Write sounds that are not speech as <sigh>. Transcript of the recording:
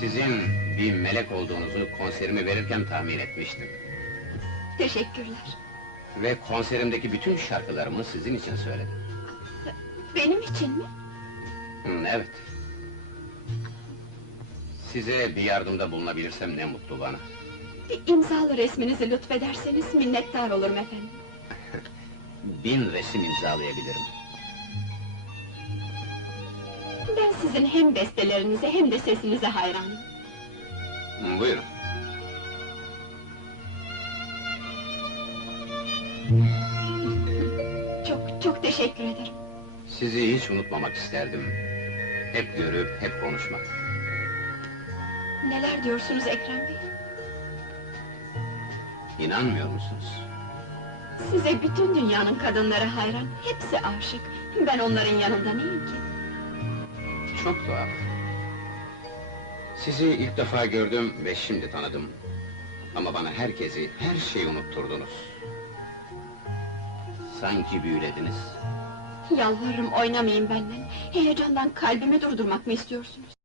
Sizin bir melek olduğunuzu konserimi verirken tahmin etmiştim. Teşekkürler. Ve konserimdeki bütün şarkılarımı sizin için söyledim. Benim için mi? Hı, evet. Size bir yardımda bulunabilirsem ne mutlu bana. Bir imzalı resminizi lütfederseniz minnettar olurum efendim. <laughs> Bin resim imzalayabilirim. Ben sizin hem bestelerinize hem de sesinize hayranım. Buyurun. Çok çok teşekkür ederim. Sizi hiç unutmamak isterdim. Hep görüp, hep konuşmak. Neler diyorsunuz Ekrem Bey? İnanmıyor musunuz? Size bütün dünyanın kadınları hayran, hepsi aşık. Ben onların yanında neyim ki? Çok tuhaf. Sizi ilk defa gördüm ve şimdi tanıdım. Ama bana herkesi, her şeyi unutturdunuz. Sanki büyülediniz. Yalvarırım oynamayın benden. Heyecandan kalbimi durdurmak mı istiyorsunuz?